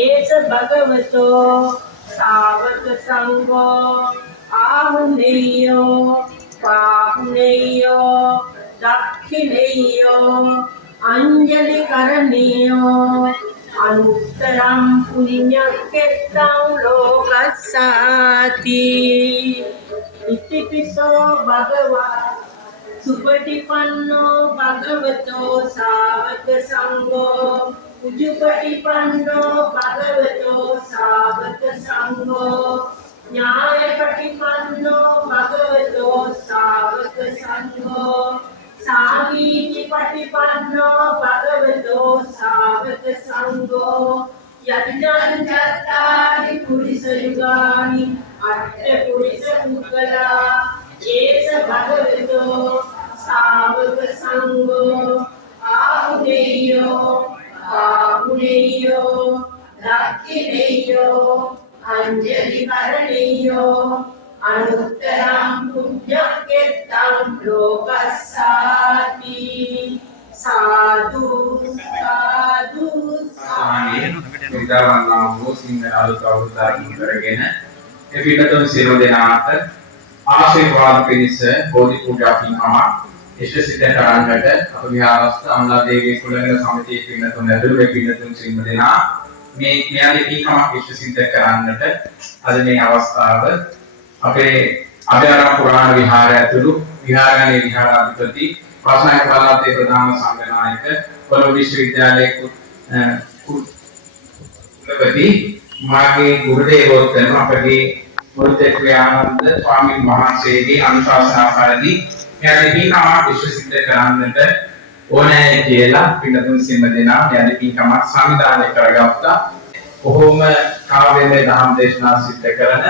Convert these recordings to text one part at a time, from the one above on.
एष भगवतो सावक संगो आहुनेयो पाहुनेयो दक्षिणेयो अंजलि करणेयो अनुत्तरं पुण्यक्षेत्रं लोकस्साति इतिपिसो भगवान् सुपटिपन्नो भगवतो सावक संगो उजुपटिपन्नो भगवतो सावक संगो न्यायपटिपन्नो भगवतो सावक संगो सामीचिपटिपन्नो भगवतो सावक संगो यज्ञं चत्तारि पुरुषयुगानि अष्टपुरुषयुगला एष भगवतो सावक संगो आहुनेयो पाहुनेयो दक्षिणेयो अंजलि करणेयो अनुत्तरं पुण्यक्षेत्रं लोकस्साति साधु साधु විදාවන්නාවෝ සිංහල අලුත් අවුරුද්දක් කරගෙන ඒ පිටතම සියලු දෙනාට ආශිර්වාද පිණිස බෝධි පූජා පින්කම ඉෂ්ට සිද්ධ කරන්නට අප විහාරස්ථ අමලාදේවී කුලගල සමිතියේ පින්නතුන් ඇතුළු මේ පින්නතුන් සියලු දෙනා මේ න්‍යාය පින්කමක් ඉෂ්ට සිද්ධ කරන්නට අද මේ අවස්ථාව අපේ අභයාරාම පුරාණ විහාරය ඇතුළු විහාරගණයේ විහාරාධිපති ප්‍රශ්නායක පළාතේ ප්‍රධාන සංඝනායක කොළඹ විශ්වවිද්‍යාලයේ कुलपति मागे गुरुदेवोत्तम अपने मुरुदेवानंद स्वामी महाशय की अनुशासनापरिधि यानी कामा विश्व सिद्ध कराන්නට ඕනෑ කියලා පිටුතුන් සියලු දෙනා यानी कामा සංවිධානය කරගත්තා. කොහොම කාව්‍යමය ධම්ම දේශනා සිද්ධ කරන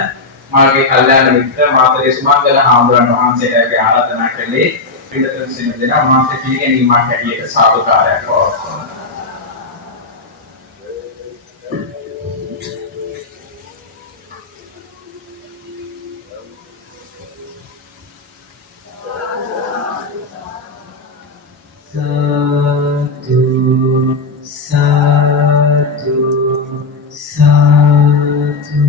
මාගේ කල්යාණ මිත්‍ර මාතලේ සුමංගල හාමුදුරන් වහන්සේලාගේ ආරාධනා කළේ පිටුතුන් සියලු දෙනා මාතේ පිළිගැනීමක් හැටියට සාදුකාරයක් පවත්වනවා. Satu, satu, satu.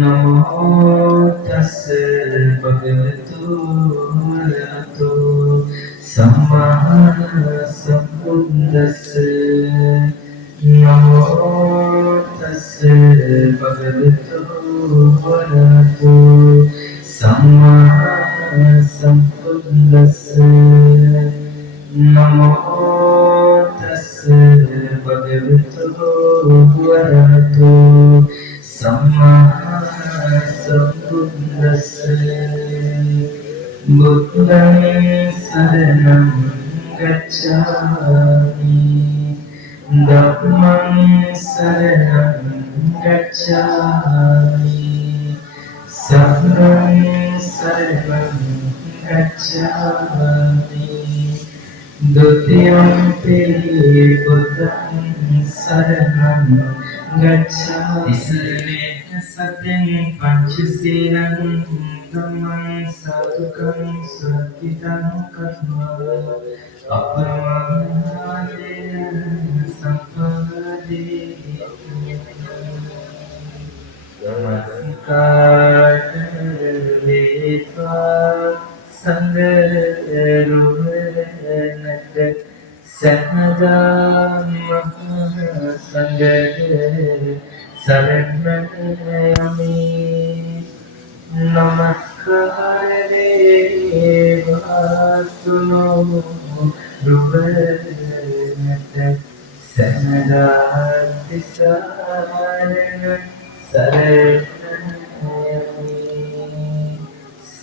Namo tassa bhagavato arahato samma sambuddhassa. Namo tassa bhagavato arahato samma sambuddhassa. Namo tassa bhagavato arahato samma sambuddhassa. Buddhang saranam gacchami dhammang saranam gacchami sanghang saranam gacchami Dutiyampi buddhang saranam gacchami Tisarane satyang panchasilang dhammang sadhukam swadhitam karma aparamadena sampadeti namaskara sangaruvanat sanadam sangar saranayami namaskara devasuno ruvanat sanadam saranayami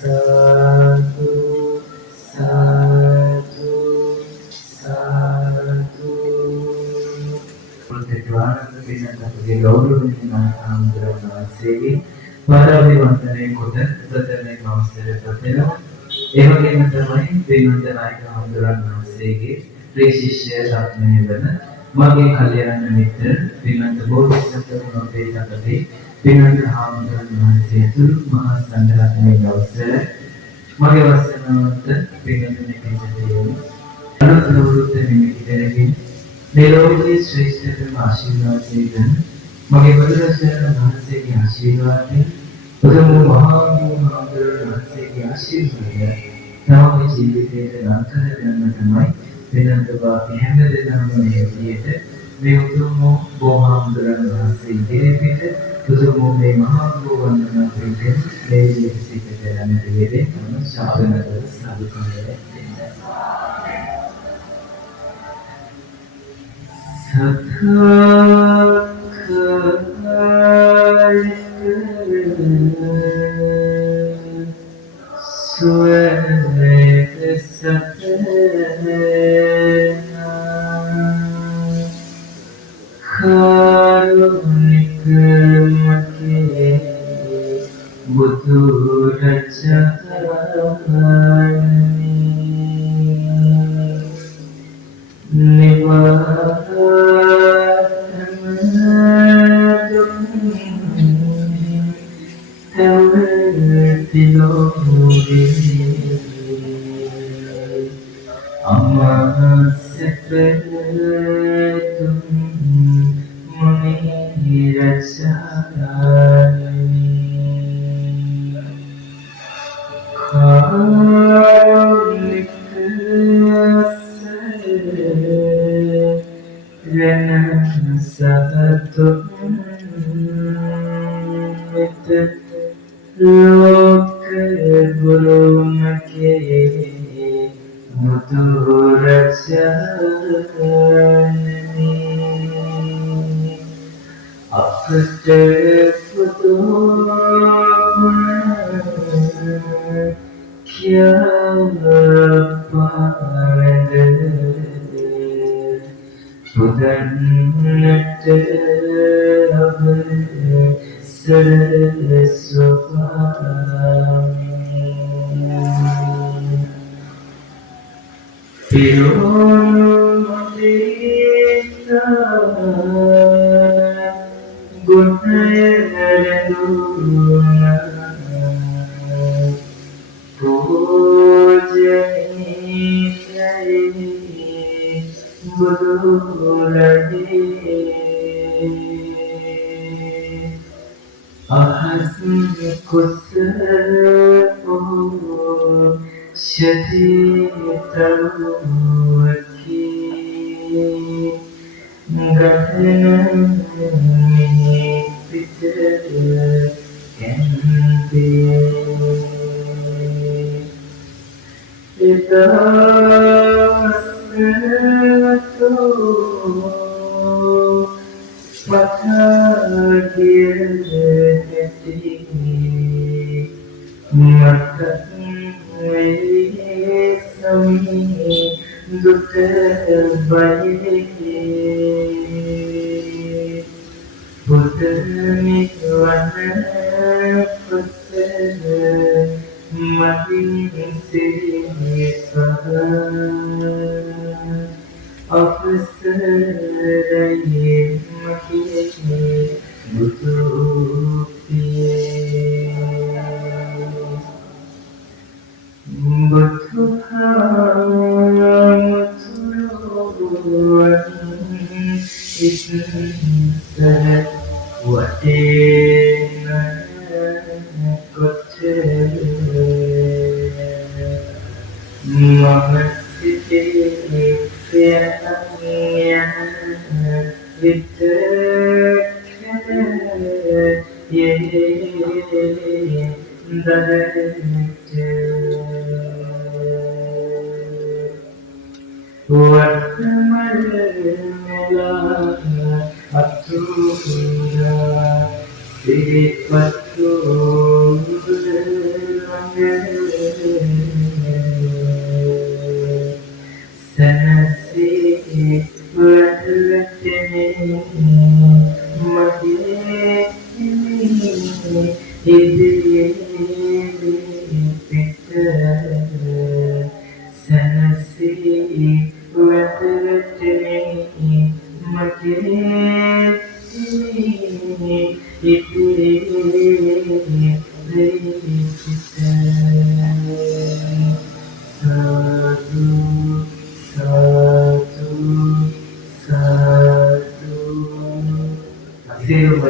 Sadhu, sadhu, sadhu. Pertemuan dengan sebagai gaurunya Alhamdulillah segi para diwantanai kota tertentu master tertentu. Ehwage mantamai diwantanai Alhamdulillah segi presisya ratne bana mage kalyana mitra diwantan bodhisattva note takati Pinanda Alhamdulillah segi maha sangratne gauser mage wasanawata pinanda nikita dewi anak nurut nimiki deregi melody श्रेष्ठ आशीर्वाद मगे बलिरचरण रहस्य के आशीर्वाद उधम महामूल रहस्य के आशीर्वाद नाम जीवित अंतर जन्मतमय विनंतवा अहमद नाम यदि मैं उधम महामूल रहस्य गिरेपित उधम में महामूल वंदना पिते मेरे सिद्ध जन मेरे हम शासन साधु करे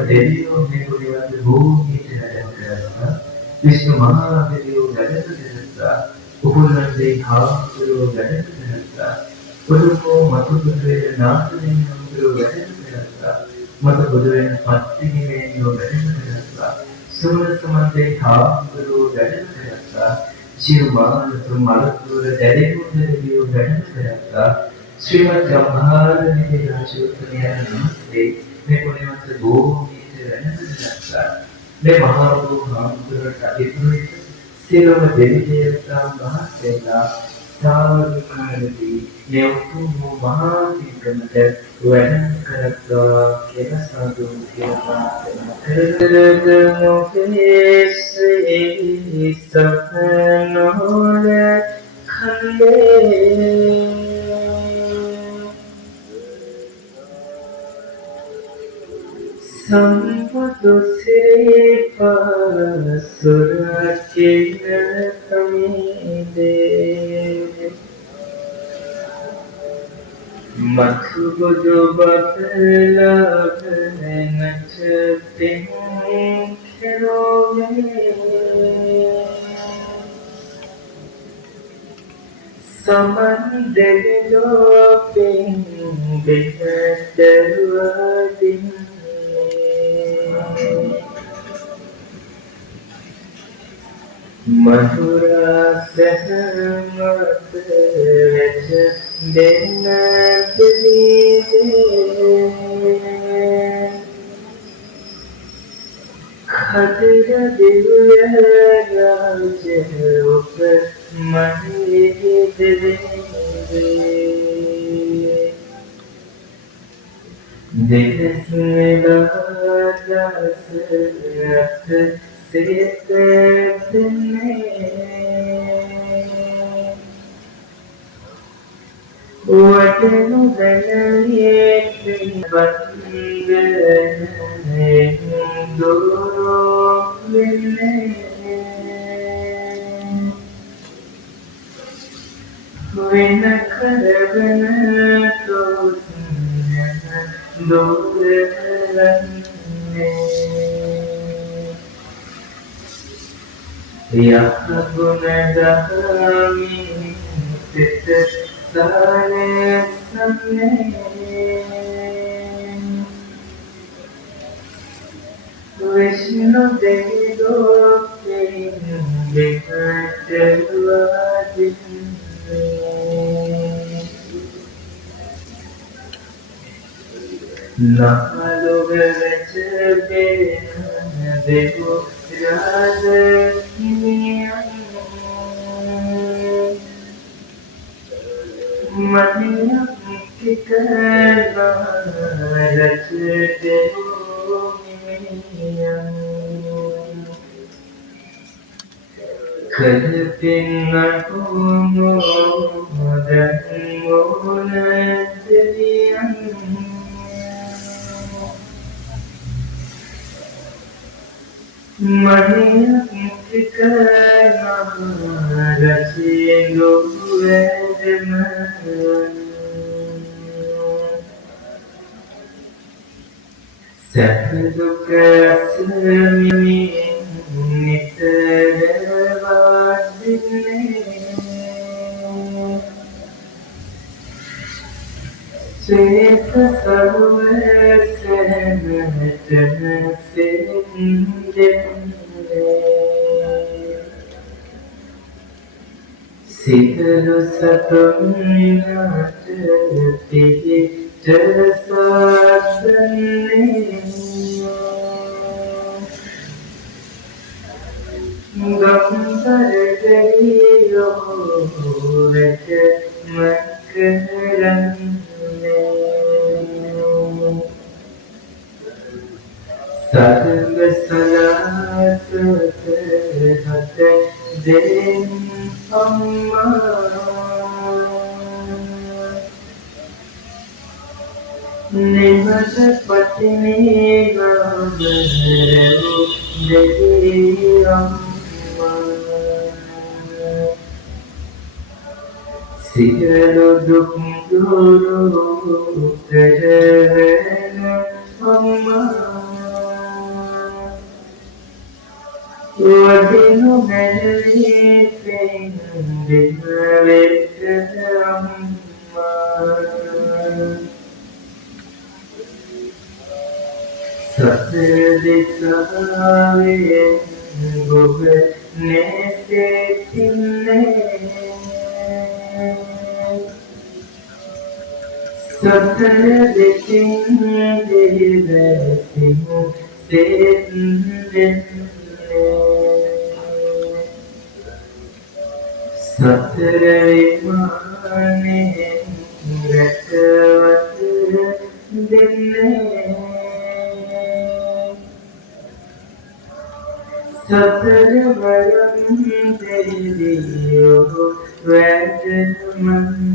දෙවියෝ මේ පොළොවට භූමියට වැඩම කරලා විශ්ව මහා දෙවියෝ වැඩම කරලා උපුල්ලන්සේ හාමුදුරුවෝ වැඩම කරලා පොළොව මතු බුදුරේ නාථයන් හාමුදුරුවෝ වැඩම කරලා මතු බුදුරේ පත්තිනිමේනෝ වැඩම කරලා සුමන සමන්තේ හාමුදුරුවෝ වැඩම කරලා ජීවමානතු මලතුර දැරිපුර දෙවියෝ වැඩම කරලා ශ්‍රීමත් ගම්භාරණී රාජෝත්තමයන් වහන්සේ මේ පොළොවට භූමියට වැඩම කරලා මේ මහා හාමුදුරුවන්ට අදිපුරේ සියලුම දෙවි දේවතාවුන් වහන්සේලා සාවකාරදී මේ උතුම් මහා පින්කමට වැඩම කරත්වා කියලා සාදු කියලා ප්‍රාර්ථනා කරමු. Sampatu siripa surakina samide Mathu budu batla bhenach pinkhirove Saman devilo ping bihadarwadin Madhura sahmat vech dena diliye Khadra divya raj up mani dile Desmela ras at Sitne Vatenu Ganayet Bandane Duro Vine Vina Karavana Tosna Durelane Yagunadami Tit Sane Samne Vishnu Devido Vikajalvadine Nahalogavach Devo Raja Maniya Kikana Rach Devo Miniyan Kadpinna Homo Dhamona Deviyan Maniya Kikana Rach Devo Satduka Sami Nitavadine Seta Sarvasanatana Sindhine Sitalu Satunatati Tarasadane Gambaradayo Vecha Makarane Sadhva Salasata Den Amma Nivasa Patini Vavaravu Devi Amma Sigalu Dukduru Karavana Amma වදිනු මැනවි පෙන්දින වෙත අම්මා සතර දිසාවේ ඔබ නැසෙන්නේ සතර දෙසින් දෙවසින් සෙන්නේ සතර විමානයෙන් රැකවත දෙන්නේ සතර වරම් දෙවියෝ වැටමන්නේ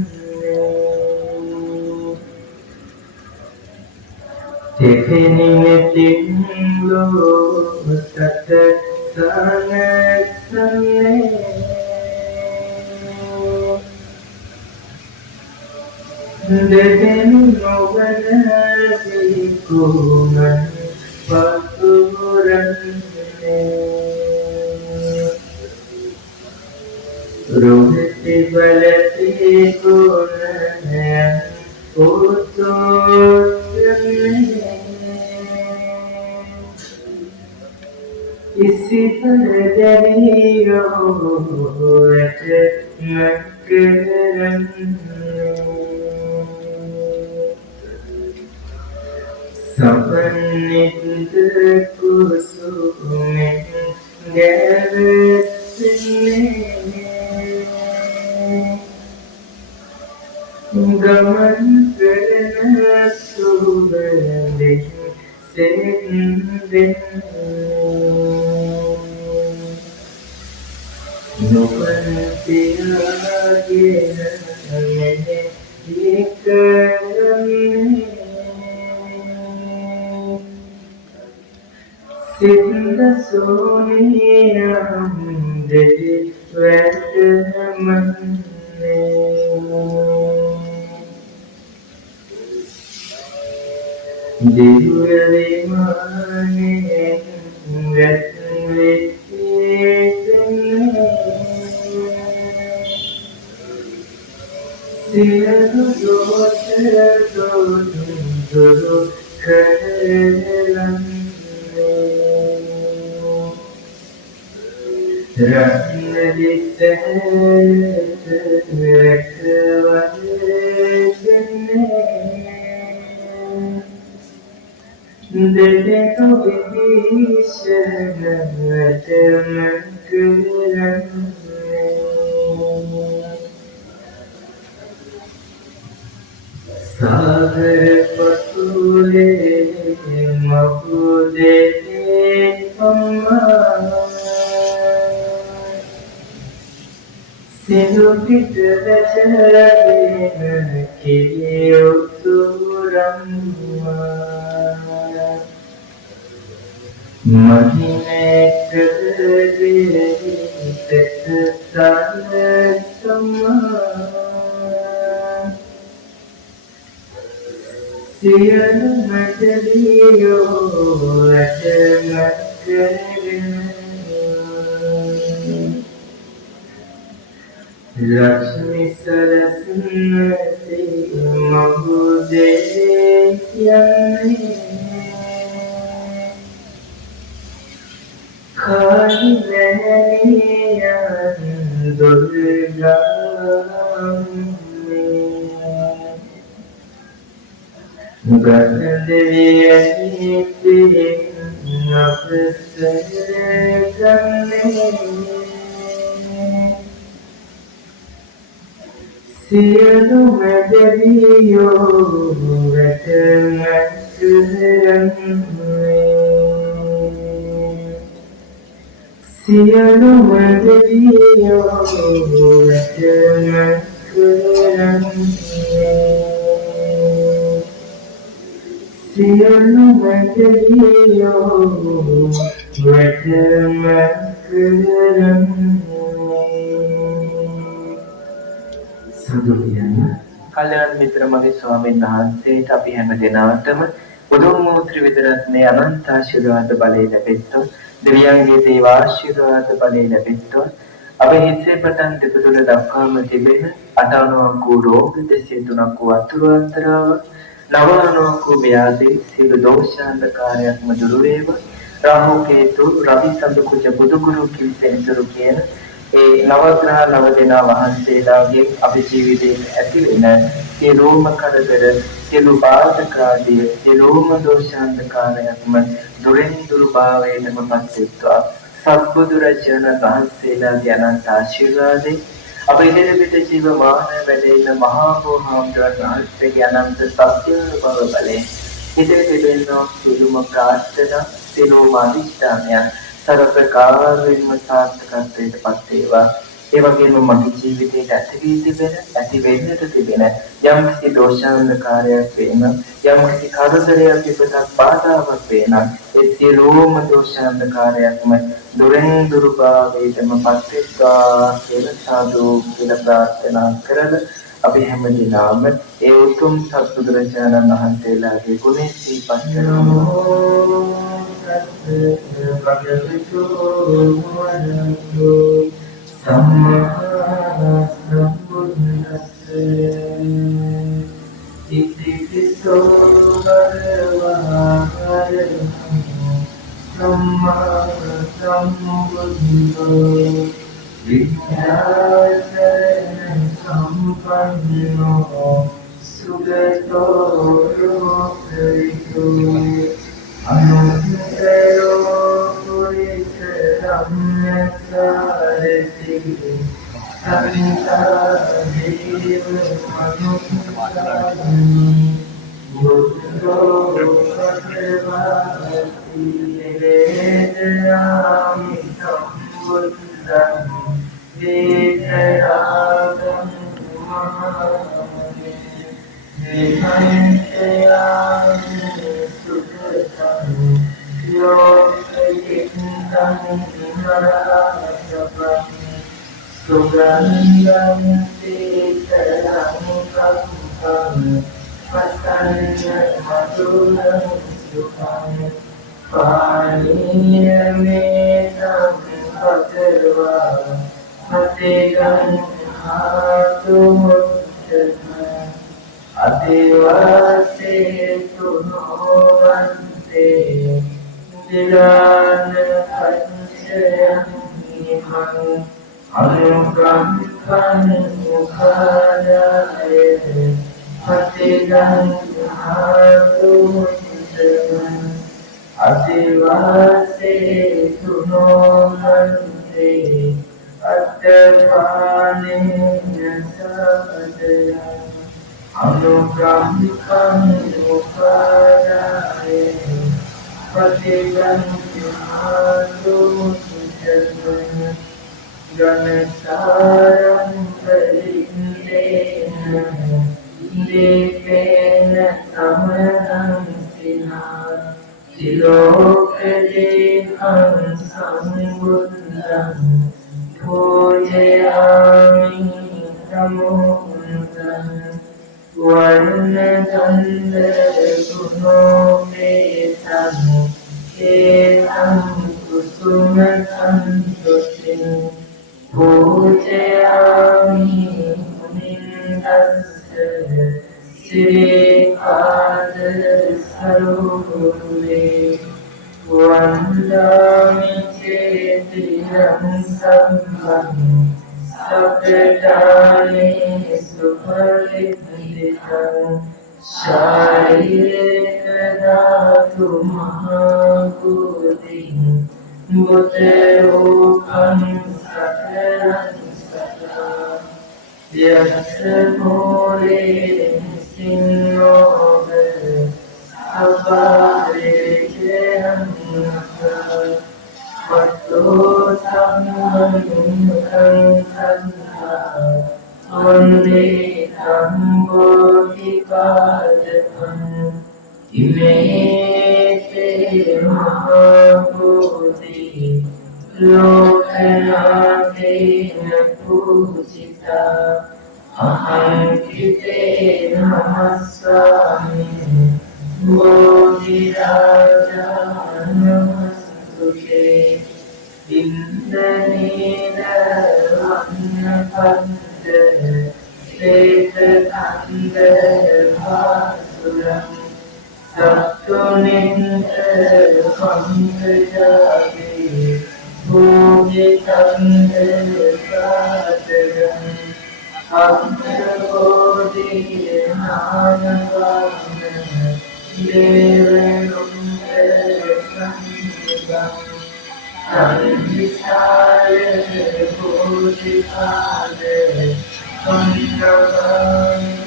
තෙතෙනින් ලෝ සත සනසන්නේ දෙදෙනු නොවන විකුමන් පතුරන්නේ රෝහිතේ බලති කුණය උතුරන්නේ ඉසිපර දැරියෝ ඇත මකරන්නේ සපනිත කුසුමෙන් ගැවසෙන්නේ ගමන් කරන සුබඳෙන් සෙන්දෙන්නේ නොපන් පියාගෙන මෙහෙ කරන්නේ සිත සෝනියම් දෙවි වැටමන්නේ දිව්‍යවිමානයෙන් වැටෙන්නේ සියලු දෝෂ දුරු කරලන්නේ රත්නදිසයට රැකවදෙන්නේ දෙදෙනු විභීෂණයට මකරන්නේ සාගර පතුලේ මකුදේ අම්මා සිදු පිට දැසගෙන කියුතුරම්මා මහිනකරේ තෙත සල්ලසම්මා සියලු මතලියෝ ඇතමකරගෙන ලක්ෂ්මි සරස්වති මහුදේ යන්නේ කාලි නැණියන් දුර්ගාමේ ගන්ධවියනි නපසරගන්නේ සියලු මැදවියෝ වැටමකරන්නේ සියලු මැදවියෝ වැටමකරන්නේ සියලු මැදවියෝ වැටමකරන්නේ සාදු කියන කල්‍යාණ මිත්‍ර මගේ ස්වාමීන් වහන්සේට අපි හැම දිනාටම උතුම් ත්‍රිවිධ අනන්ත ආශිර්වාද බලය ලැබෙත්වා. දෙවියන්ගේ දේවාශිර්වාද බලය ලැබෙත්වා. අපේ හිතේ පටන් දෙපතුල දක්වාම තිබෙන 8 වූ රෝග 203 වූ අතුරු අන්තරාව 9 වූ ව්‍යාධි සියලු දෝෂාන්ධකාරයක්ම දුරු වේවා. රාහු කේතු රවි සඳ කුජ බුදු ගුරු කිවිසෙනතුරු කියන ඒ නවග්‍රහ නව දෙනා වහන්සේලාගේ අපි ජීවිතයේ ඇති වෙන සියලුම කරදර සියලු බාධකාදී සියලුම දෝෂාන්ධකාරයක්ම දුරෙන් දුරු භාවයටම පත්වෙත්වා. සත්බුදු රජාණන් වහන්සේලාගේ අනන්ත ආශිර්වාදේ අප ඉදිරියට ජීවමාන වැඩෙන මහා බෝධිසත්වයන් වහන්සේගේ අනන්ත සත්‍යානුභව බලයෙන් ඉදිරියට දෙන්නෝ සියලුම ප්‍රාර්ථනා සියලුම අධිෂ්ඨානයන් සර්ව ප්‍රකාරයෙන්ම සාර්ථකත්වයට පත් වේවා. ඒ වගේම මගේ ජීවිතයට ඇති වෙන්නට තිබෙන යම් කිසි දෝෂාන්ධකාරයක් වෙන යම් කිසි කරදරයක් විපතක් බාධාවක් වෙන ඒ සියලුම දෝෂාන්ධකාරයක්ම දුරෙන් දුරු භාවයටම පත් වෙත්වා කියලා සාදු කියලා ප්‍රාර්ථනා කරලා අපි හැමදෙනාම ඒ උතුම් සත්බුදුරජාණන් වහන්සේලාගේ ගුණ සිහිපත් කරමු. භගවතු වහන්සේ සම්මා සම්බුද්දස්සේ ඉතිපිසෝ භගවතාය සම්මා සම්බුද්දෝ විඤ්ඤාණං සම්පන්නෝ සුගතෝ ලෝකවිදෝ අනුත්තරෝ පුරිස ධම්මචාරති සවිතා දේව මනුස්සානි බුද්ධෝ සත්‍යවාදී වේදයාමි සම්බුද්ධං වේදයාගං මහාමේ විහන්තයාමි සුඛං යෝගිකින්දං නරාසපං සුගන්ධං සීතලං කම්පං පස්සඤ්ඤ මధుරං සුඛං පානීයමේ සම්පතරවා මතේගං ආතුමුත්තම අදේවාසේතු නොවන්තේ දිලාන පංචයන් නිමං අනුගම්පං මුඛාදාය මතේගං ආතුමුත්තම අදේවාසේතු නොවන්තේ අත්තපානේ සාදයං අනුග්‍රහිකං උපාදාය පතිගං මහතුච්චං ගණසාරං පරින්දේන දීපේන සමනං සිනා තිලෝකදේහං සම්බුද්ධං පූජයාමි නමෝ වන්නදන්දර ගුණෝපේතං කේතං කුසුම සන්තුතින් පූජයාමි මුනින්දස්ස සිරිපාද සරුවේ වන්දාමි චේතියං සම්බං සබ්බදානේ සුපරිපදිතං ශාරීරික ධාතු මහාභූතිං බුද්ධෝපං සතරං සතා යස්ස මෝරේ සින්නෝද සබ්බාරේකයං වත්තෝ සම්මං සංඝා වන්දේ සම්බෝධිපාදකං ඉමේතේ මහාබෝධි ලෝකනාථේන පූජිතා අහං කිතේ නමස්සාමි බෝධි Bodhirajanamastute Indanena Vannapanda Svetakanda Vasuram Sattuninda Pankajade Bhujitanda Sadaram Amrapodi Nayavana Devanumda Sangam Sanghisaya Bhujipade Pandavani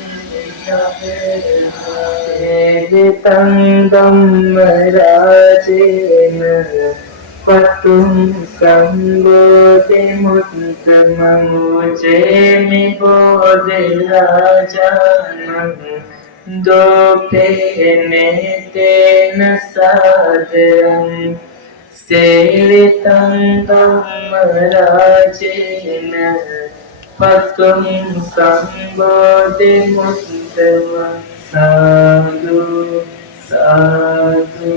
Editam Dhammarajena Patum Sambodhi Muttamamucemi Bodhirajanam Dopene Tena Sadram Sevitam Dhammarajena Patum Sambodhi Muttama Sadhu Sadhu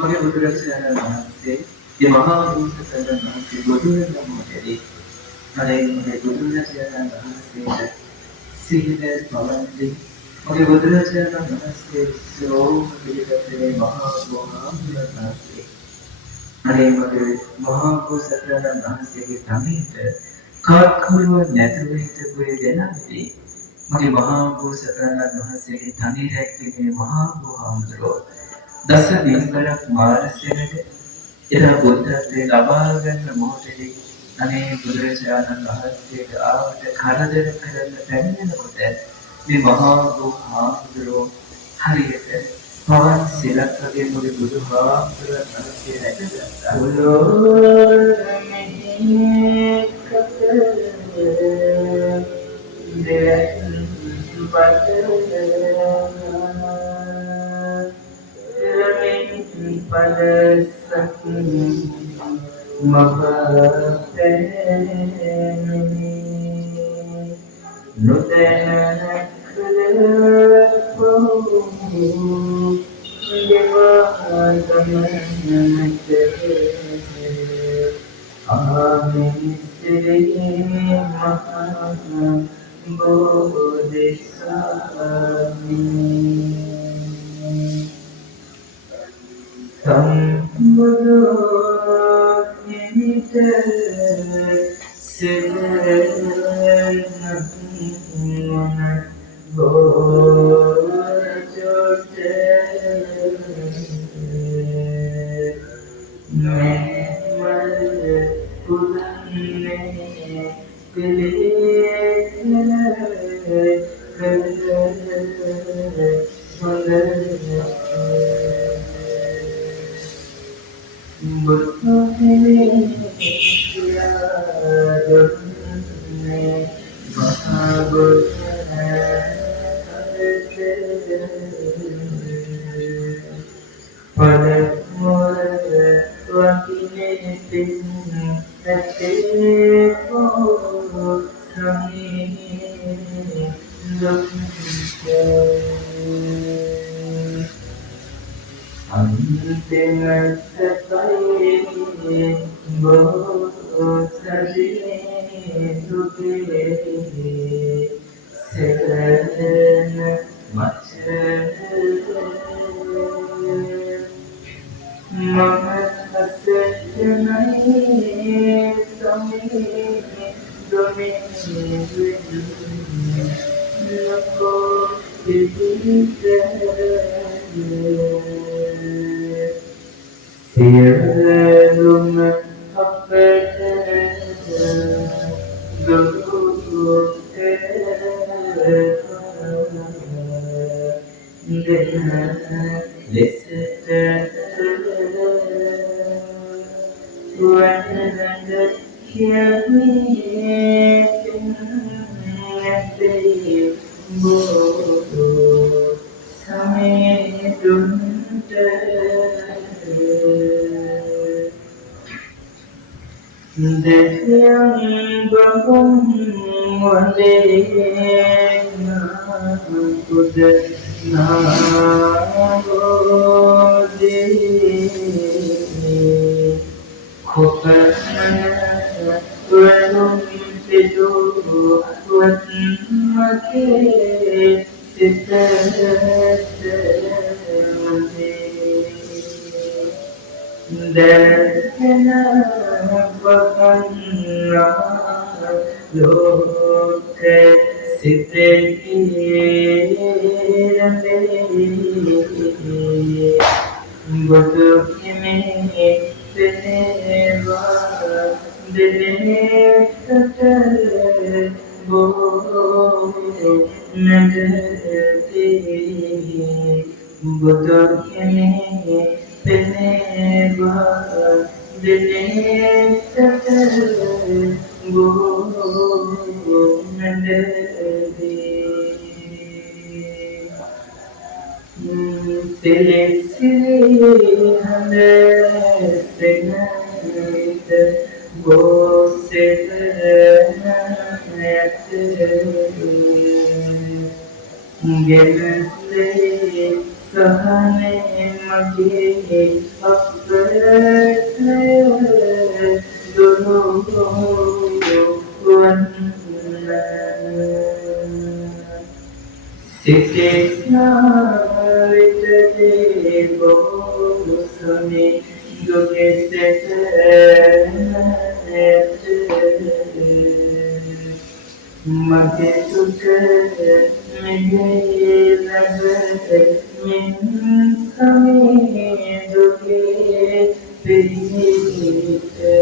Maka Buddharajan Mahathir Di Maha Buddharajan Mahathir Buddharajan Mahathir Ada yang Maka Buddharajan Mahathir Sihir Mahathir Maka Buddharajan Mahathir Seluruh Buddharajan Mahathir Mahathir Ada yang Maha Buddharajan Mahathir Tamita Katkuluwa නැතුව හිටපු දෙනාදී මගේ මහා බෝසතාණන් වහන්සේගේ තනි රැක්කේ මහා බෝහාමුදුරෝ දස දිනවලක් මානසිකද එදා බුද්ධත්වයේ ලබා ගන්න මොහොතේදී අනේ බුදුරජාණන් වහන්සේට ආවට කරදර කරන්න පැමිණෙනකොට මේ මහා බෝහාමුදුරෝ හරියට පවන් සිලක් වගේ මුළු බුදුහාමුදුරන් වහන්සේ රැකගත්තා. Amin Sri Maha Bodhisattva Sambuddho Nimitta Siddhana Bodhijota नागोदे खोपन Varun तेजो वत्मके सिद्धे दर्शना बहन्ना लोक सिद्धे बुद्धि में तेवा दिले कटर बो नजरते बुद्धि में तेवा दिले कटर बो नजरते Sile sile hande senayt bo senayt gelle sahane mage apre dono wanna Sikna vitade bosane duke sete mage tuke mege lagate min sami duke pehite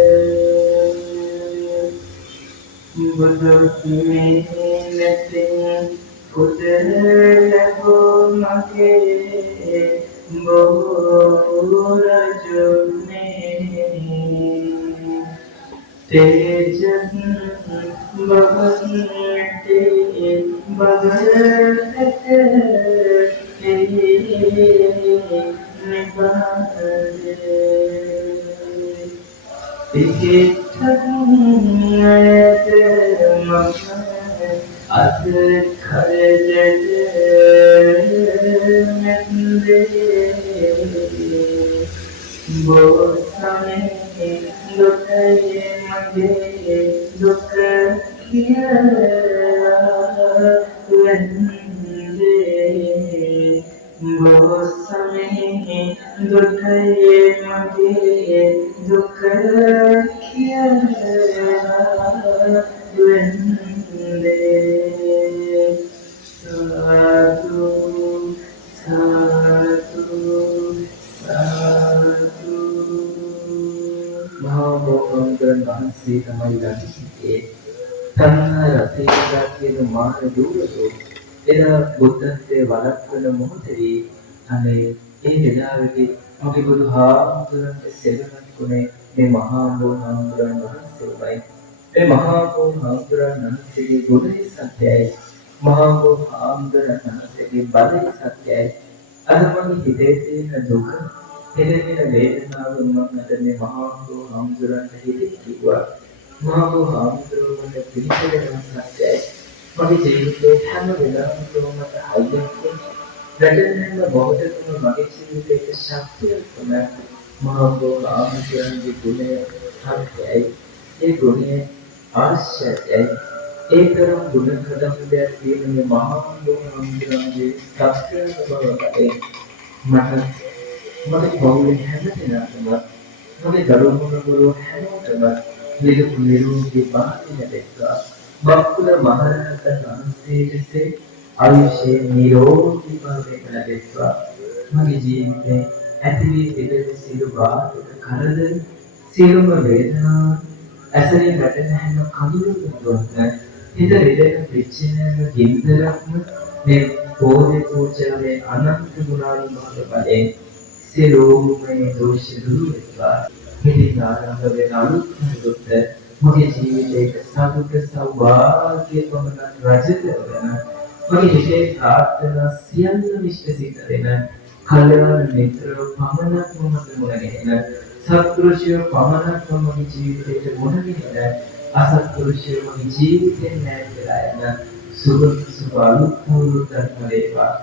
buddha mehte Puterago mage bola june tejas bhavante bhagarate nibhade tikithanayate mama At kharajat mende bosane dukaye mage dukha kiya lende bosane dukaye mage dukha kiya lende Sadhu, sadhu, sadhu. මහාබෝධංගන් වහන්සේ තමයි ළඟිසිතේ තණ්හා රතේලා කියන මාන දුරතෝ එදා බුද්ධත්වයේ වළක්වන මොහොතේ අනේ ඒ වෙලාවේදී මගේ බුදු හාමුදුරන්ට සෙවණක් වුණේ මේ මහාබෝධංගන් වහන්සේමයි. ඒ මහාබෝධංගන් වහන්සේගේ ගුණේ සත්‍යයි. මහාබෝධංගන් වහන්සේගේ බලයේ සත්‍යයි. අද මගේ හිතේ තියෙන දුක එදෙන වේදනාව මම මේ මහාබෝධංගන්ට හිතේ කිව්වා. මහාබෝධංගන්ට පිළිපෙළෙන සත්‍යයි. මගේ ජීවිතේ හැම වෙලාවෙම මට හයියක් රැඳෙන්න බොහෝතම මගේ ජීවිතයේ ශක්තිය තමයි මහාබෝධංගන්ගේ ගුණය සත්‍යයි. ඒ ගුණය ආශ්‍රයයි. ඒ තරම් ගුණ කදම්බයක් තියෙන මේ මහාබෝධංගන්ගේ සත්‍යය බවයි මට බෞද්ධ හැමදෙනාටම මගේ දරුවෝ හැමෝටම නිරෝගී භාවය ලැබෙත්වා. බක්කුල මහරහතන් වහන්සේට ආයුෂයේ නිරෝගී භාවය ලැබෙත්වා. මගේ ජීවිතේ ඇති වී තිබෙන සියලු බාධක කරදර සියලුම වේදනා ඇසෙන් වැටෙන හැම කඳුළුවක්ම හිත රිදෙන පිච්චෙන ගින්දරක්ම මේ බෝධි පූජාවේ අනන්ත ගුණානුභව බලයෙන් සියලුමේ දෝෂ දුරු වෙත්වා. මෙදින ආරම්භ වෙන අලුත් දුක්ඛ මගේ ජීවිතයක සතුට සෞභාග්‍ය පමණ රජත වෙන මගේ හිතේ ප්‍රාර්ථනා සියල්ල විශ්ව සිත වෙන කල්යාණ මිත්‍ර පමණක් මම මුණගෙන සත්පුරුෂය පමණක් මගේ ජීවිතයට මුණගෙන අසත්පුරුෂය මගේ ජීවිතෙන් නැත් වෙලා යන සුබ අලුත් මුළු ධර්ම වේවා.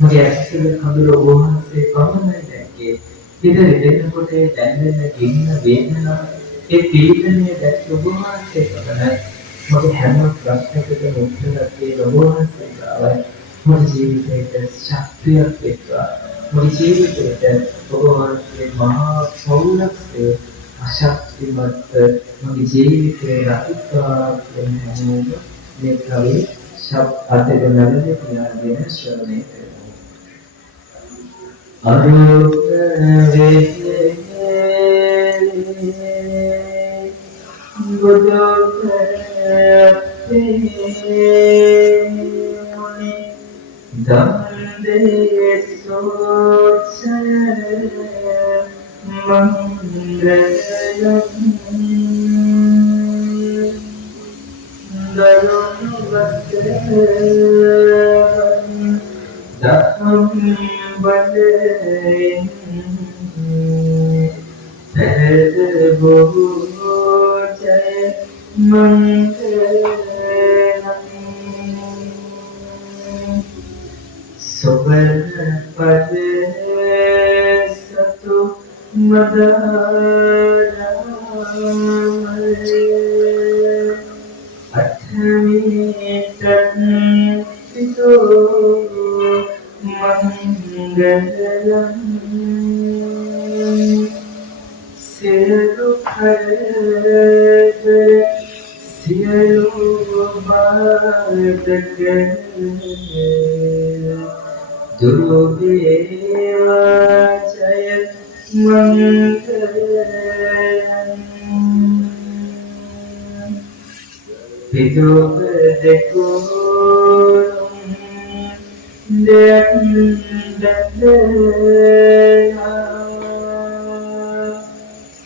මගේ ඇස්වල කඳුළු ඔබ වහන්සේ පමණයි දැක්කේ. ඉතින් දෙන්නකොට දැනෙන ගින්න වේදනා ඒ පීඩනය දැක්ක ඔබ වහන්සේ පමණයි. මගේ හැම ප්‍රශ්නයකටම උත්තරයක් දෙන ඔබ වහන්සේ ගාවයි. මගේ ජීවිතයට ශක්තියක් දෙත්වා. මගේ ජීවිතයට ඔබ වහන්සේ මහා සෞලක්ෂය අශක්තිමත් මගේ ජීවිතයේ රහිතා කියන හැමෝම මේ කවේ ශබ්ද අධික නැරෙන්නේ පියාගෙන ශ්‍රවණය කරනවා. අරුණ වේලේ ගොඩේ දන්දේ සෝචය මංගලම් දරුණු වස්තේ දහම් බදෙන් පෙරද බොහෝචය මංගලම් සොබන පදේ සතු මදාරමලේ අත්මිතන් පිතෝ මංගලම් සියලු කරදර සියලු බාධක දුරු වේවා ජය මංගලම් පිටුක දෙකෝරම් දෙයන් දදලා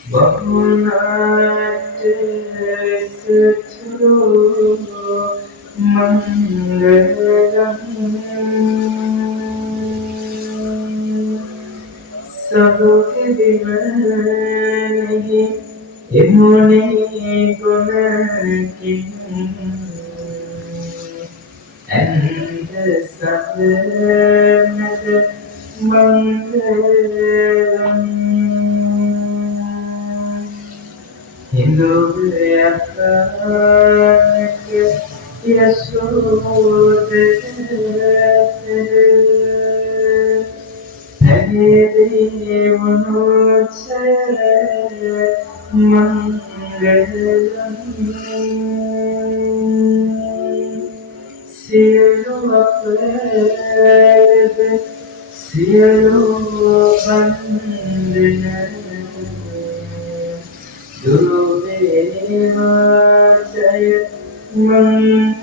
බහුනාට සතුරු මංගලම් සබුක දිවනහි එමුනේ ගුණකින් ඇන්ද සදනද මංගලම් හිඳුලයක්ක යසෝද දේවනෝචය මංගලම් සියලු අපරාධ සියලු බන්ධන දුරු වේවා ජය මංගලම්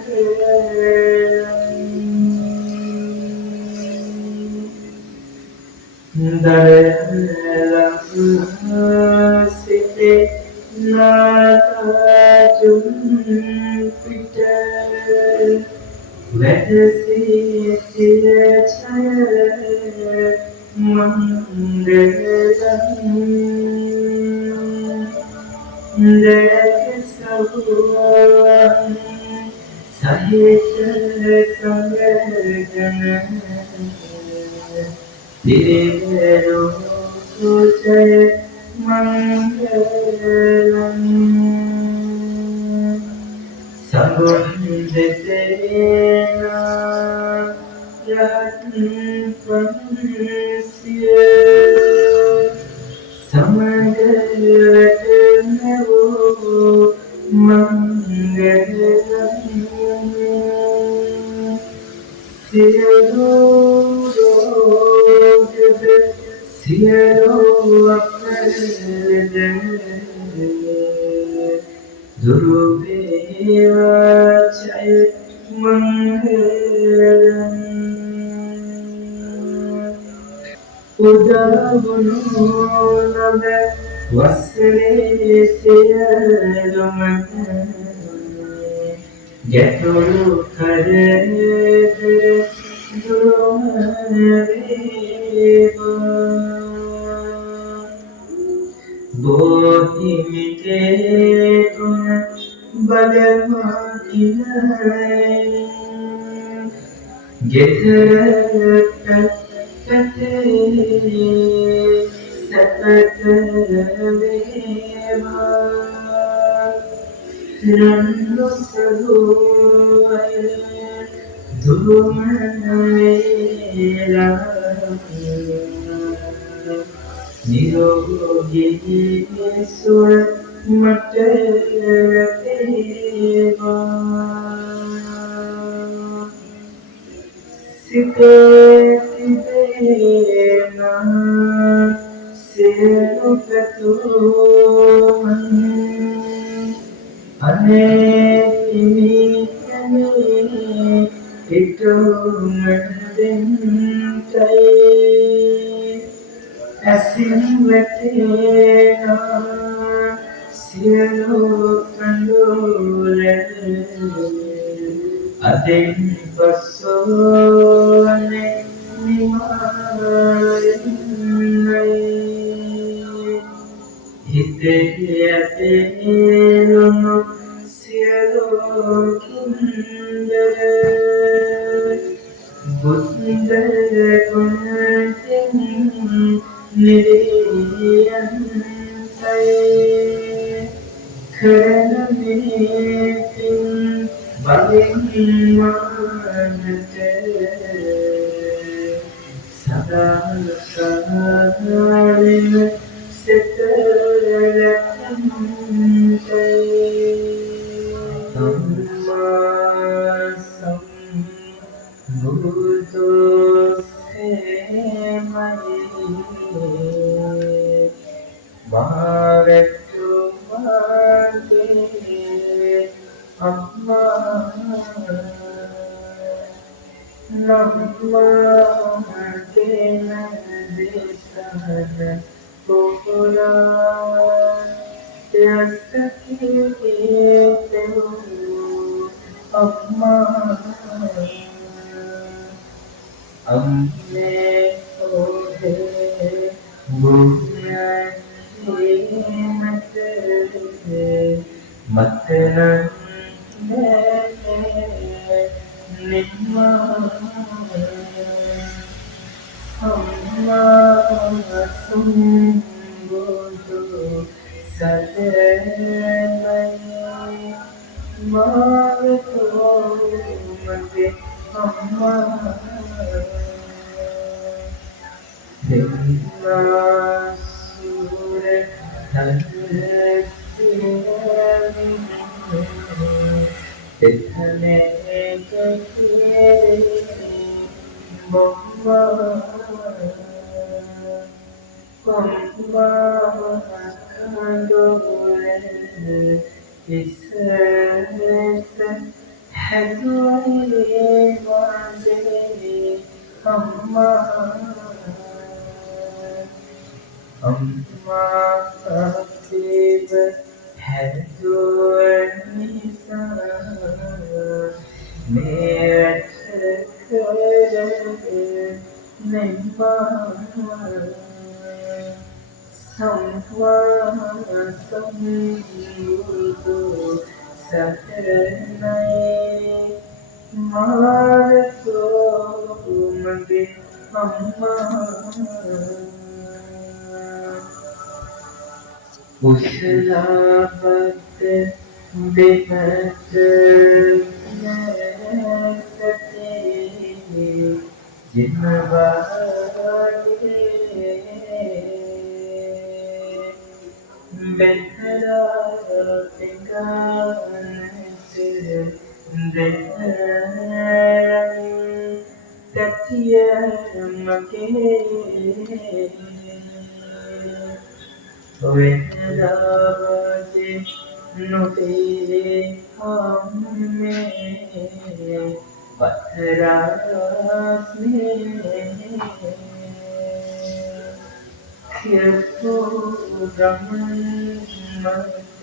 දරලම් සිතේ නාජුම් පිට වැඩසිතිය ඡය මංගලම් දෙකසුවන් සහිත සංගන දිරේරු සුචය මංගලම් සම්බුද්දේනා යත්පන්සිය සමගලවෝ මංගලම් සියලු රෝගද සියලු අපරද දුරු වේවා ජය මංගලම් උදවුණු නම වස්රේ සියලුම ගැටලු කරදර දුරු වේවා බෝධිමිතේ ගුණ බලමාකිනයි ගෙදරට පැත්තේ සැපත වේවා රන්දු සරුවය දුම වේලා නිරෝගී සුව මට ලැබේවා සිතේ තිබෙනා සියලු පැතුම් අනේ ඉනිකනේ ඉතුමෙන්තයි ඇසින් වැටෙනා සියලු කඳුල අදින් පසෝනේ නිමායයි හිතේ ඇතේලුණු සියලු කින්දර බුද්ධ ගුණයෙන් නිරියන්තයි කරන්නේ බලෙන් මනට සදා සාරින සිතරලන්තයි සම්මා සම්බුද්ධ භාවතු මාතේ අම්මා නම්මාතේ නදේසන පොකුණා යස්සකේ තෙරු අම්මා අම්මේ ඔහේ මතන නිම්මා සම්මා සම්බුදු සදනයි මාවතෝ මගේ අම්මා දෙන්නා සුර එතනේ කේ මොම්මා කන්දෝලේ ඉස්සෙස හැදුවේ වන්දේ අම්මා අම්මා අතේව හැදුවනිසා මේට කරේ නෙම්මා සම්වා සම්බුදු සතරනයි මාරතෝ මගේ අම්මා උසලාපත දෙපත නැසතේ ජිනවාගේ බෙතරා තිගානස දෙතරන් තතිය මගේ වෙතරාජි නොතේ හම්මේ පතරාස්නේ කියතෝ ගමන් මත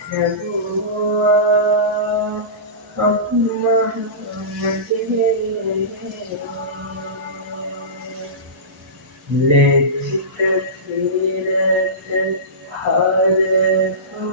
කරුවා අම්මා මගේ ලෙච්චිත සිරත හරතම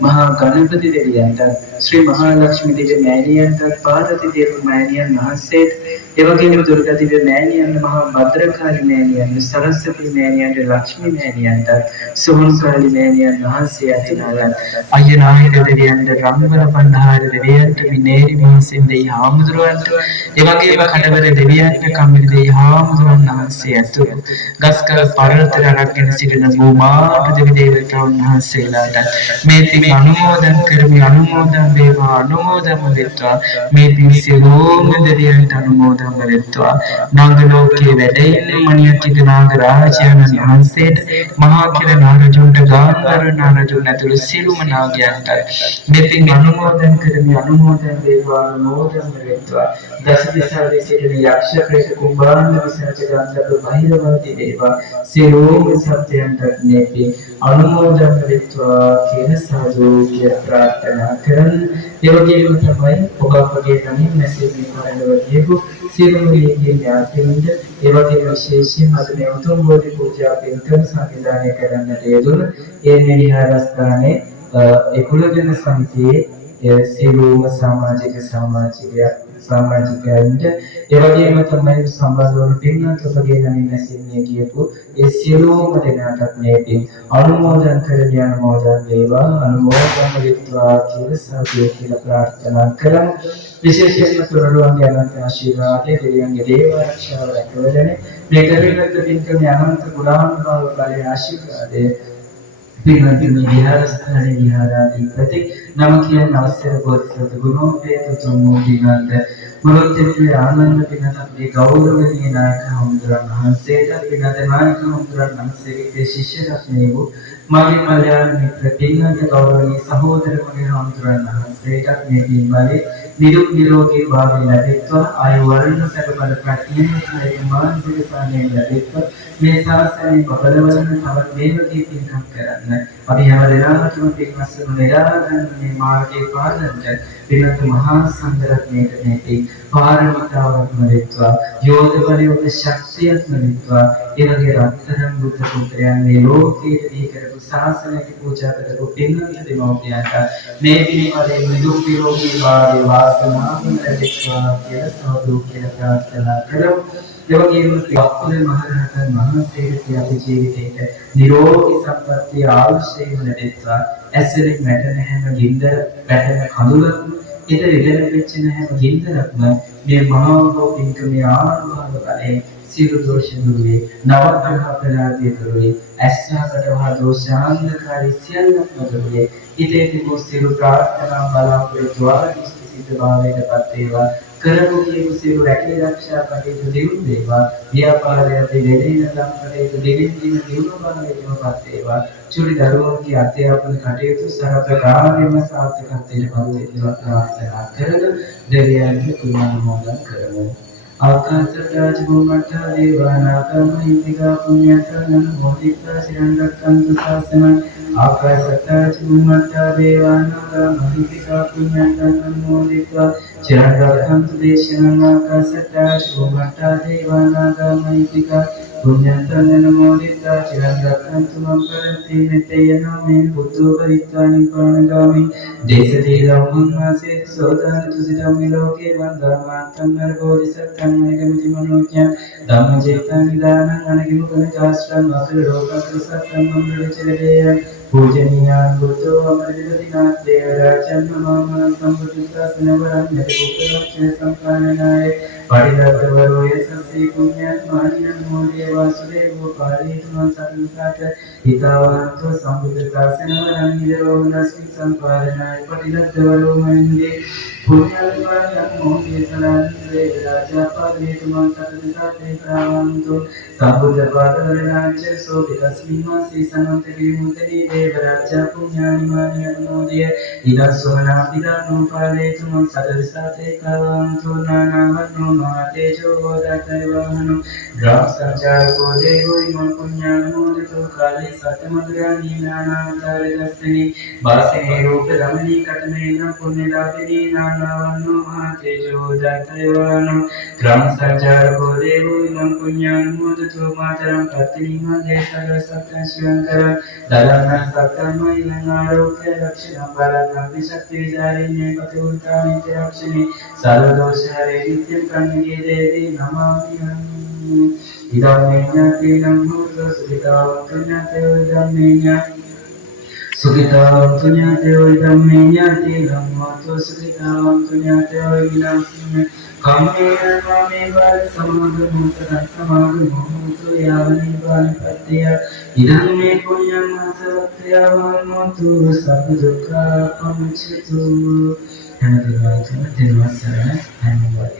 මහා ගණපති දෙවියන්ට ශ්‍රී මහා ලක්ෂ්මී දිව්‍ය මෑණියන්ට පාර්වති දේව මෑණියන් වහන්සේට එවැගේම දුර්ගා දිව්‍ය මෑණියන් මහා භද්‍රකාලි මෑණියන් සරස්වති මෑණියන්ට ලක්ෂ්මී මෑණියන්ට සෝමකාලි මෑණියන් වහන්සේ ඇතිනාලන් අයනායක දෙවියන්ට රංගවල පණ්ඩාර දෙවියන්ට විනේරි මහසින්දේ හාමුදුරුවන්ට එවැගේම කඩවර දෙවියන්ට කම්මිරේ හාමුදුරුවන් වහන්සේ ඇතුළු ගස්කල් පර්වතය රැගෙන සිටින භූමාට දෙවි දේවතාවුන් වහන්සේලාට මේ පින් අනුමෝදන් කරමි අනුමෝදන් වේවා අනුමෝදන් වෙත්වා මේ පින් සියලුම දෙවියන්ට අනුමෝදන් වෙත්වා නාග ලෝකයේ වැඩ ඉන්න මණියතික නාග රාජයන් වහන්සේට මහා කිර නාරජුන්ට ගාන්ධාර නාරජුන් ඇතුළු සියලුම නාගයන්ට මේ පින් අනුමෝදන් කරමි අනුමෝදන් වේවා අනුමෝදන් වෙත්වා දස දිසාවේ සිටින යක්ෂ ප්‍රේත කුම්භාණ්ඩ විසර්ජ ගන්ධර්ව බහිරවන්ති දේවා සියලුම සත්‍යයන්ට මේ පින් අනුමෝදන් වෙත්වා කියන සාදු කිය ප්‍රාර්ථනා කරන ඒ වගේම තමයි ඔබ අපගේ නමින් මෙසේජ් කරනව කියපු සියලුම දේ ඥාතීන්ට ඒ වගේම විශේෂයෙන් අද මේ උතුම් බෝධි පූජා පින්කම සංවිධානය කරන්නට යෙදුණු ඒ විහාරස්ථානයේ 11 දෙන සමිතියේ සියලුම සමාජිකයන්ට ඒ වගේම තමයි සම්බන්ධ වන පින්වත් ඔබගේ නමින් මෙසේජ් කියපු ඒ සියලුම දෙනාට මේ පින් අනුමෝදන් කරගෙන අනුමෝදන් වේවා අනුමෝදන් වෙත්වා කියලා සාදු කියලා ප්‍රාර්ථනා කරමු විශේෂයෙන්ම තුරළුවන්ගේ අනන්ත ආශිර්වාදයේ දෙවියන්ගේ දේව ආරක්ෂාව රැකවරණය මේ කරගත් පින්කමේ අනන්ත ගුණානුභාව බලයේ ආශිර්වාදයේ පින්වත්නි විහාරස්ථානයේ විහාරාධිපති නම කියන අවසර බෝධිසත්ව ගුණෝපේත තුන් පින්වන්ත මුලොත්තිගේ ආනන්ද පින්වත් අපේ ගෞරවනීය නායක හමුදුරන් වහන්සේට පින්වත් නායක හමුදුරන් වහන්සේගේ ශිෂ්‍ය රත්නයේ වූ මගේ කල්යාණ මිත්‍ර පින්වත් ගෞරවනීය සහෝදර මගේ හමුදුරන් වහන්සේට මේ පින්වලේ නිරුක් නිරෝගී භාවය ලැබෙත්වා ආයු වර්ණ සැප බල ප්‍රතිමේ මානසික සාහනය ලැබෙත්වා මේ ශාසනයේ බබලවන තවත් මේ වගේ පින්කම් කරන්න අපි හැම දිනකටම පින්වත්සම නිරාගන්න මේ මාර්ගයේ පාදන්ට පින්වත් මහා සංඝරත්නයේ මේ පාරමිතාවක් ලැබෙත්වා යෝධ බලයෝද ශක්තියක් ලැබෙත්වා ඒ වගේ රත්තරන් බුද්ධ පුත්‍රයන් මේ ලෝකයේ දී කරපු ශාසනයට පූජා කරපු පින්වත් දෙමෝපියන්ට මේ පිළිවෙලින් නිදුක් නිරෝගී භාවය වාසනාව ලැබෙත්වා කියලා සාදු කියලා ප්‍රාර්ථනා කරමු එවැගේම අපේ මහරහතන් වහන්සේගේ අපේ ජීවිතයට නිරෝගී සම්පන්නිය ආශේම ලැබෙත්වා ඇසෙරින් වැටෙන හැම ගින්දර වැටෙන කඳුලක් ඉත විදෙන වෙච්ච හැම ගින්දරක්ම මේ මහා පින්කමේ ආරම්භව කරේ සියලු දෝෂ දුරුවේ නවග්‍රහ ප්‍රලාපයේ දුරුවේ ඇස්සකට වහා දෝෂාන්ධකාරී සියල්ලක්ම දුරුවේ ඉතේ තිබූ සියලු ප්‍රාර්ථනා බලාපොරොත්තු ආදිස්ත සිද්ධ භාවයටපත් වේවා කරපු කියපු සියලු රැකී ආරක්ෂා කටයුතු දියුණු වේවා ව්‍යාපාරයේ දෙවියන් නම් කටයුතු දෙවියන් දියුණු භාවයටපත් වේවා චුලි දරුවන්ගේ අධ්‍යාපන කටයුතු සහ ප්‍රකාරයෙන්ම සාර්ථකත්වයට පත් වේවා ප්‍රාර්ථනා කරන දෙවියන්ගේ කුමාරමෝදන් කරමු ආකාශත්තාච භූමත්තා දේවානාගම හිතිකා පුඤ්ඤතනං මොදිත්තා සිරං රක්ඛන්තු ශාසනං ආකාශත්තාච භූමත්තා දේවානාගම හිතිකා පුඤ්ඤතනං මොදිත්තා සිරං රක්ඛන්තු දේශනං ආකාශත්තාච භූමත්තා දේවානාගම හිතිකා පුඤ්ඤතනං මොදිත්තා සිරං රක්ඛන්තු මම් පරන්ති මෙතේන මේ බුද්ධෝ පරිත්තා නිපානගාමි දේශදී ධම්මං වාසේ සෝදාන තුසිතම් නිලෝකේ වන්දමාත්තං නරබෝධිසත්තං අනගමති මනෝඥාන ධම්මචේතන නිදානං අනගිමුකන කාශ්‍රම් අසල ලෝකස්ස සත්තං මංගලචරේය පූජනීයාන් බුද්ධෝ අමරජිතනාත් දේවරාජන් නමං සම්බුද්ධ වරන් යතිපුත්‍රක්ෂේ සම්පාදනාය පරිදත්තවරෝ යසසී පුඤ්ඤං මානියං මොදේ වාසුදේවෝ පාලීතුමන් සම්සාත හිතාවන්තෝ සම්බුද්ධ ශාසන වරන් නිරෝධනස්මින් සම්පාදනාය පරිදත්තවරෝ මහින්දේ පුඤ්ඤං මොදේ සලන් දේවරාජා පාලීතුමන් සම්සාතේ ප්‍රාවන්තෝ සම්බුද්ධ පාදවරණංච සෝපිතස්මින් වාසී සමන්තේ මුදේ දේවරාජා පුඤ්ඤානිමානියං මොදේ ඉදං සෝමනා පිදානෝ පාලීතුමන් සදරිසාතේ කාවන්තෝ නානවන්නෝ මාතේජෝ වදතේ වහනෝ ග්‍රාම සංචාරකෝ දේවෝ ඉමං පුඤ්ඤානුමෝදිතෝ කාලේ සත්‍යමදුරාණී නානාවතාරයස්සනි වාසිනේ රූප රමණී කටමේන පුඤ්ඤලාභිනී නානවන්නෝ මාතේජෝ වදතේ නිබ්බානං ක්‍රම සංචාරකෝ දේවෝ ඉමං පුඤ්ඤං මුදතු මාතරං පත්තිනිමා දේශල සත්තං ශිවං කරං දරණං සත්තමයිනං ආරෝග්‍ය ලක්ෂණං බලං අභිශක්ති විචාරින්නේ පතිඋත්තාමිත රක්ෂණේ සර්ව දෝෂහරේ නිත්‍යං කන්නිගේ දේවී නමාමි ඉදම්මේඥාතිනං හෝතු සුඛිතාවතුඤ්ඤතේ ඉදම්මේඥාති සුඛිතාවතුඤ්ඤතේ ඉදම්මේඥාතිනං හෝතු සුඛිතාවතුඤ්ඤතේ ඉදම්මේඥාති කම්මේන මාමේ වාද සමාගමෝතනත්තමාගමෝතු යාවනිපානිපත්තිය ඉදම්මේ පුඤ්ඤං මාසවත්ත්‍යාවන්මෝතු සබ්බ දුක්ඛා පමුච්චතු හැමදෙනාටම දිනවසර හැමෝම